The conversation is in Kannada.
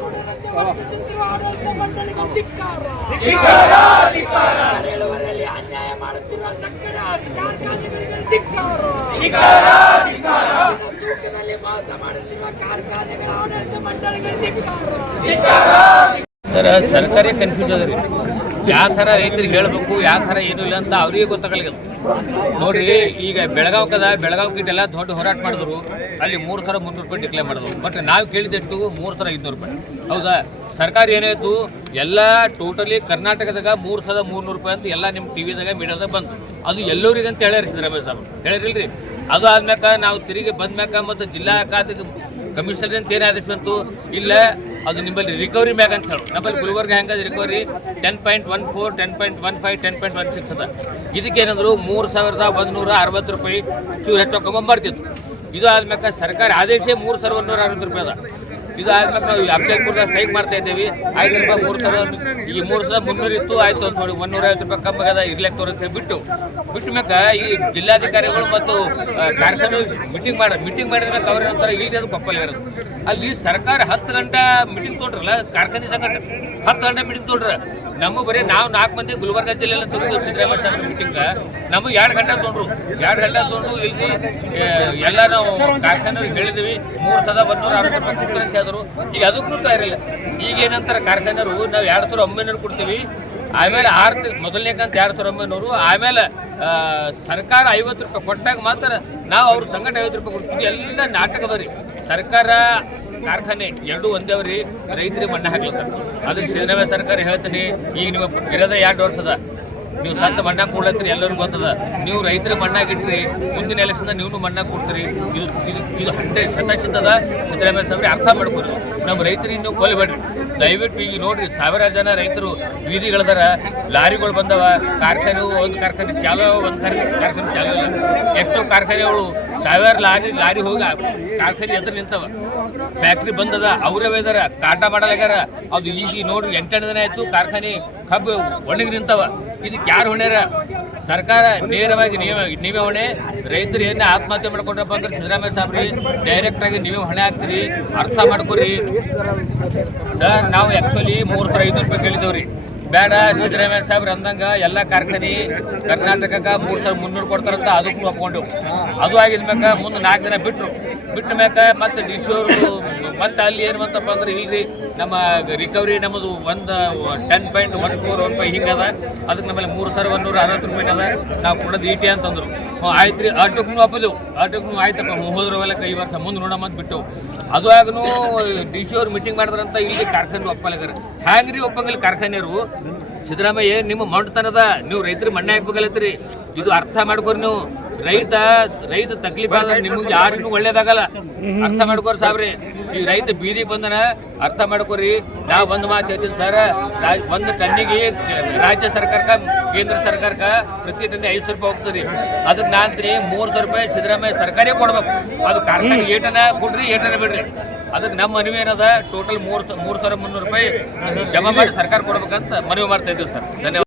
ಕುಡಿದಂತೆ ವರ್ತಿಸುತ್ತಿರುವ ಆಡಳಿತ ಮಂಡಳಿಗಳು ಧಿಕ್ಕಾರ. ಇಳುವರಿಯಲ್ಲಿ ಅನ್ಯಾಯ ಮಾಡುತ್ತಿರುವ ಸಕ್ಕರೆ ಕಾರ್ಖಾನೆಗಳಿಗೆ ಧಿಕ್ಕಾರ. ತೂಕದಲ್ಲಿ ಮೋಸ ಮಾಡುತ್ತಿರುವ ಕಾರ್ಖಾನೆಗಳ ಆಡಳಿತ ಮಂಡಳಿಗಳಿಗೆ ಧಿಕ್ಕಾರ. ಸರ್, ಸರ್ಕಾರಿ ಕನ್ಫ್ಯೂಸ್ ಅದ ರೀ. ಯಾವ ಥರ ರೈತರಿಗೆ ಹೇಳಬೇಕು, ಯಾವ ಥರ ಏನೂ ಇಲ್ಲ ಅಂತ ಅವ್ರಿಗೆ ಗೊತ್ತಾಗಲ್ಲ. ನೋಡಿರಿ, ಈಗ ಬೆಳಗಾವ್ ಕಿಟ್ಟೆಲ್ಲ ದೊಡ್ಡ ಹೋರಾಟ ಮಾಡಿದ್ರು. ಅಲ್ಲಿ 3,300 ರೂಪಾಯಿ ಡಿಕ್ಲೇರ್ ಮಾಡಿದ್ರು. ಬಟ್ ನಾವು ಕೇಳಿದಟ್ಟು 3,500 ರೂಪಾಯಿ. ಹೌದಾ? ಸರ್ಕಾರ ಏನಾಯಿತು, ಎಲ್ಲ ಟೋಟಲಿ ಕರ್ನಾಟಕದಾಗ 3,300 ರೂಪಾಯಿ ಅಂತ ಎಲ್ಲ ನಿಮ್ಮ ಟಿವಿದಾಗ ಮೀಡಿಯಾದಾಗ ಬಂತು. ಅದು ಎಲ್ಲರಿಗೆ ಅಂತ ಹೇಳ್ಯಾರ ಸಿದ್ದರಾಮಯ್ಯ ಸಾಹೇಬ್, ಹೇಳಿರಿಲ್ರಿ. ಅದು ಆದ್ಮ್ಯಾಕ ನಾವು ತಿರುಗಿ ಬಂದ್ಮ್ಯಾಕ ಮತ್ತು ಜಿಲ್ಲಾ ಕಮಿಷನರ್ ಅಂತ ಏನು ಆದೇಶ ಬಂತು, ಇಲ್ಲ ಅದು ನಿಮ್ಮಲ್ಲಿ ರಿಕವರಿ ಮ್ಯಾಗ ಅಂತ ಹೇಳಿ. ನಮ್ಮಲ್ಲಿ ಗುಲ್ಬರ್ಗ ಹೆಂಗದ ರಿಕವರಿ 10.14, 10.15, 10.16 ಅದ. ಇದಕ್ಕೇನಂದ್ರು 3,160 ರೂಪಾಯಿ ಚೂರು ಹೆಚ್ಚು ಬರ್ತಿತ್ತು. ಇದು ಆದ್ಮ್ಯಾಕ ಸರ್ಕಾರ ಆದೇಶ 3,160 ರೂಪಾಯಿ ಅದ. ಇದು ಆದ್ಮ್ಯಾಕ ನಾವು ಅಫ್ಜಲ್ಪುರ ಸ್ಟ್ರೈಕ್ ಮಾಡ್ತಾ ಇದ್ದೇವೆ. ಆಯ್ತು ರೂಪಾಯಿ 3,000 ಈ 3,300 ಇತ್ತು, ಆಯ್ತು ಅಂತ ನೋಡಿ 150 ರೂಪಾಯಿ ಕಮ್ಮಿ ಆಗದ ಇರ್ಲಿಕ್ಕೆ ತೋರಂತ ಹೇಳಿ ಬಿಟ್ಟು ಮ್ಯಾಕ ಈ ಜಿಲ್ಲಾಧಿಕಾರಿಗಳು ಮತ್ತು ಕಾರ್ಖಾನೆ ಮೀಟಿಂಗ್ ಮಾಡಿದ ಮ್ಯಾಕ ಅವ್ರ ನಂತರ ಈಗ ಅದು ಪಪ್ಪಲ್ಲಿ ಇರೋದು. ಅಲ್ಲಿ ಸರ್ಕಾರ 10 ಗಂಟೆ ಮೀಟಿಂಗ್ ತೊಗೊಂಡ್ರಲ್ಲ, ಕಾರ್ಖಾನೆ ಸಂಘಟ 10 ಗಂಟೆ ಮೀಟಿಂಗ್ ತೊಗೊಂಡ್ರೆ. ನಮ್ಮ ಬರೀ ನಾವು 4 ಮಂದಿ ಗುಲ್ಬರ್ಗ ಜಿಲ್ಲೆಲ್ಲ ತೆಗೆದು ಸಿದ್ದರಾಮಯ್ಯ ಸಾಹೇಬ್ ಮೀಟಿಂಗ್ ನಮಗೆ 2 ಗಂಟೆ ತೊಗೊಂಡ್ರು. 2 ಗಂಟೆ ತೊಗೊಂಡು ಇಲ್ಲಿ ಎಲ್ಲ ನಾವು ಕಾರ್ಖಾನೆಯವ್ರಿಗೆ ಹೇಳಿದ್ವಿ 3,160 ರೂಪಾಯಿ ಕೊಡ್ತಾರೆ ಅಂತ ಹೇಳಿದ್ರು. ಈಗ ಅದಕ್ಕೂ ತಯಾರಿಲ್ಲ. ಈಗ ಏನಂತಾರೆ ಕಾರ್ಖಾನೆಯವರು, ನಾವು 2,900 ಕೊಡ್ತೀವಿ, ಆಮೇಲೆ ಮೊದಲನೇ ಕಂತ 2,900, ಆಮೇಲೆ ಸರ್ಕಾರ 50 ರೂಪಾಯಿ ಕೊಟ್ಟಾಗ ಮಾತ್ರ ನಾವು ಅವ್ರ ಸಂಘಟ 50 ರೂಪಾಯಿ ಕೊಡ್ತೀವಿ. ಎಲ್ಲ ನಾಟಕ ಬರೀ. ಸರ್ಕಾರ ಕಾರ್ಖಾನೆ ಎರಡೂ ಒಂದೇ ಅವ್ರಿ, ರೈತರಿಗೆ ಮಣ್ಣ ಹಾಕ್ಲತ್ತಾರೆ. ಅದಕ್ಕೆ ಸಿದ್ದರಾಮಯ್ಯ ಸರ್ಕಾರ ಹೇಳ್ತೀನಿ, ಈಗ ನೀವು ಇರೋದ 2 ವರ್ಷದ ನೀವು ಸತ್ತ ಮಣ್ಣ ಕೊಡ್ಲತ್ತೀರಿ, ಎಲ್ಲರಿಗೂ ಗೊತ್ತದ. ನೀವು ರೈತರಿಗೆ ಮಣ್ಣಾಗಿಟ್ರಿ, ಮುಂದಿನ ಎಲೆಕ್ಷನ್ ನೀವು ಮಣ್ಣಾಗ ಕೊಡ್ತೀರಿ. ಇದು 100% ಸಿದ್ದರಾಮಯ್ಯ ಸಾಹೇಬ್ರೆ ಅರ್ಥ ಮಾಡ್ಕೊರಿ. ನಮ್ಮ ರೈತರಿಗೆ ನೀವು ಕೊಲ್ಲಬೇಡ್ರಿ ದಯವಿಟ್ಟು. ಈಗ ನೋಡ್ರಿ, ಸಾವಿರಾರು ಜನ ರೈತರು ಬೀದಿಗಳದಾರ, ಲಾರಿಗಳು ಬಂದವ, ಒಂದು ಕಾರ್ಖಾನೆ ಚಾಲೋ, ಒಂದು ಕಾರ್ಖಾನೆ ಚಾಲೋ ಇಲ್ಲ. ಎಷ್ಟೋ ಕಾರ್ಖಾನೆಗಳು ಸಾವಿರಾರು ಲಾರಿ ಹೋಗಿ ಕಾರ್ಖಾನೆ ಎದುರು ನಿಂತವ. ಫ್ಯಾಕ್ಟ್ರಿ ಬಂದದ, ಅವರೇ ಇದಾರ, ಕಾಟ ಮಾಡಲಾಗ್ಯಾರ. ಅದು ಈಗ ನೋಡ್ರಿ 8 ದಿನ ಆಯ್ತು, ಕಾರ್ಖಾನೆ ಕಬ್ಬು ಒಣಗಿ ನಿಂತವ. ಇದಕ್ಕೆ ಯಾರು ಹೊಣೆರ? ಸರ್ಕಾರ ನೇರವಾಗಿ ನೀವೇ ಹೊಣೆ. ರೈತರು ಏನೇ ಆತ್ಮಹತ್ಯೆ ಮಾಡ್ಕೊಂಡ್ರಪ್ಪ ಅಂದ್ರೆ ಸಿದ್ದರಾಮಯ್ಯ ಸಾಹೇಬ್ರಿ ಡೈರೆಕ್ಟಾಗಿ ನೀವೇ ಹೊಣೆ ಹಾಕ್ತೀರಿ, ಅರ್ಥ ಮಾಡ್ಕೊರಿ ಸರ್. ನಾವು ಆ್ಯಕ್ಚುಲಿ 3,500 ರೂಪಾಯಿ ಕೇಳಿದೇವ್ರಿ. ಬೇಡ, ಸಿದ್ದರಾಮಯ್ಯ ಸಾಹೇಬ್ರು ಅಂದಂಗ ಎಲ್ಲ ಕಾರ್ಖಾನೆ ಕರ್ನಾಟಕಕ್ಕೆ 3,300 ಕೊಡ್ತಾರಂತ ಅದಕ್ಕೂ ಒಪ್ಕೊಂಡು. ಅದು ಆಗಿದ್ಮ್ಯಾಕ ಮುಂದೆ 4 ದಿನ ಬಿಟ್ಟ ಮ್ಯಾಕ ಮತ್ತೆ DC ಅವರು ಮತ್ತೆ ಅಲ್ಲಿ ಏನು ಬಂತಪ್ಪ ಅಂದ್ರೆ, ಇಲ್ರಿ ನಮ್ಮ ರಿಕವರಿ ನಮ್ಮದು 10.14 ರೂಪಾಯಿ ಹಿಂಗದ, ಅದಕ್ಕೆ ನಮ್ಮಲ್ಲಿ 3,160 ರೂಪಾಯಿ ಅದ, ನಾವು ಕೊಡೋದು ಈಟಿ ಅಂತಂದ್ರು. ಆಯ್ತು ರೀ, ಆಟೋಕ್ಕೂ ಒಪ್ಪದೆವು. ಆಯ್ತಪ್ಪ ಹೋದ್ರವಲ್ಲಕ್ಕ ಈ ವರ್ಷ ಮುಂದೆ ನೋಡಮ್ಮ ಅಂತ ಬಿಟ್ಟು. ಅದು ಆಗನು DC ಅವ್ರು ಮೀಟಿಂಗ್ ಮಾಡಿದ್ರಂತ ಇಲ್ಲಿ ಕಾರ್ಖಾನೆ ಒಪ್ಪಲಾಗ್ಯಾರ. ಹ್ಯಾಂಗೆ ರೀ ಒಪ್ಪಂಗಿಲ್ಲ ಕಾರ್ಖಾನೆಯವರು? ಸಿದ್ದರಾಮಯ್ಯ ನಿಮ್ಮ ಮೊಂಡತನದ, ನೀವು ರೈತರಿಗೆ ಮಣ್ಣೆ ಹಾಕ್ಬೇಕಲ್ಲತ್ತೀರಿ. ಇದು ಅರ್ಥ ಮಾಡ್ಕೊರಿ ನೀವು. ರೈತ ತಕ್ಲೀಫ್ ಆದ್ರೆ ನಿಮಗೆ ಯಾರಿಗೂ ಒಳ್ಳೇದಾಗಲ್ಲ. ಅರ್ಥ ಮಾಡ್ಕೋರಿ ಸಾಬ್ರಿ. ಈ ರೈತ ಬೀದಿಗೆ ಬಂದನ ಅರ್ಥ ಮಾಡ್ಕೋರಿ. ನಾವು ಒಂದು ಮಾತು ಹೇಳ್ತೀನಿ ಸರ್, ಒಂದು ಟನ್ನಿಗೆ ರಾಜ್ಯ ಸರ್ಕಾರಕ್ಕೆ ಕೇಂದ್ರ ಸರ್ಕಾರಕ್ಕೆ ಪ್ರತಿ ಟನ್ನಿಗೆ 500 ರೂಪಾಯಿ ಹೋಗ್ತದೆ. ಅದಕ್ಕೆ ನಾನು 3,000 ರೂಪಾಯಿ ಸಿದ್ದರಾಮಯ್ಯ ಸರ್ಕಾರೇ ಕೊಡ್ಬೇಕು. ಅದು ಕಾರ್ಖಾನೆ ಏಟನ ಕೊಡ್ರಿ, ಏಟನ ಬಿಡ್ರಿ. ಅದಕ್ಕೆ ನಮ್ಮ ಮನವಿ ಏನದ, ಟೋಟಲ್ 3,300 ರೂಪಾಯಿ ಜಮಾ ಮಾಡಿ ಸರ್ಕಾರ ಕೊಡ್ಬೇಕಂತ ಮನವಿ ಮಾಡ್ತಾ ಇದ್ದೀವಿ ಸರ್. ಧನ್ಯವಾದ.